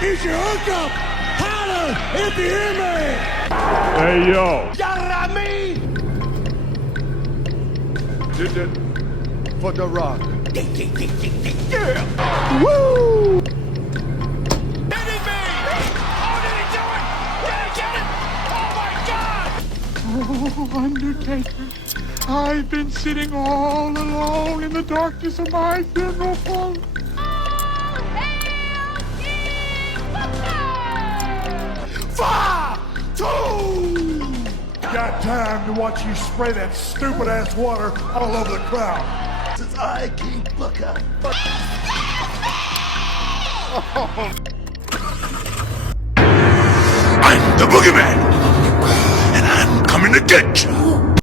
He's your hookup. Holler if you hear me. Hey, yo. Got what I mean? Did it for the rock. Yeah. Woo! Hitting me! Oh, did he do it? Did he get it? Oh, my God! Oh, Undertaker, I've been sitting all alone in the darkness of my funeral parlor. Five, two. Got time to watch you spray that stupid ass water all over the crowd. Since I King Booker. I'm the boogeyman, and I'm coming to get you.